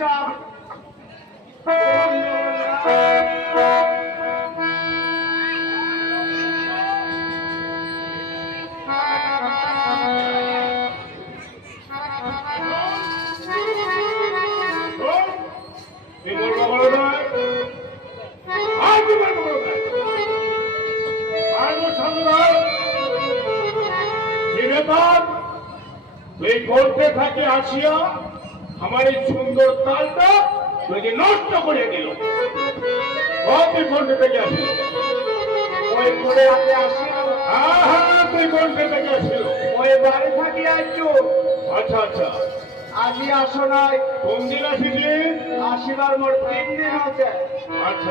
আচ্ছা তুই বলতে থাকি আসিয়া আমার এই সুন্দর তালটা তুই নষ্ট করে দিল। তুই বলতে থেকে আসিল ওই করে আপনি আসিল। হ্যাঁ তুই বলতে থেকে আসিল ওই বাড়ি থাকি আসছো। আচ্ছা আচ্ছা আজি আসো নাই? কোন দিন আসিলি? আসিবার মোট 3 দিন আছে। আচ্ছা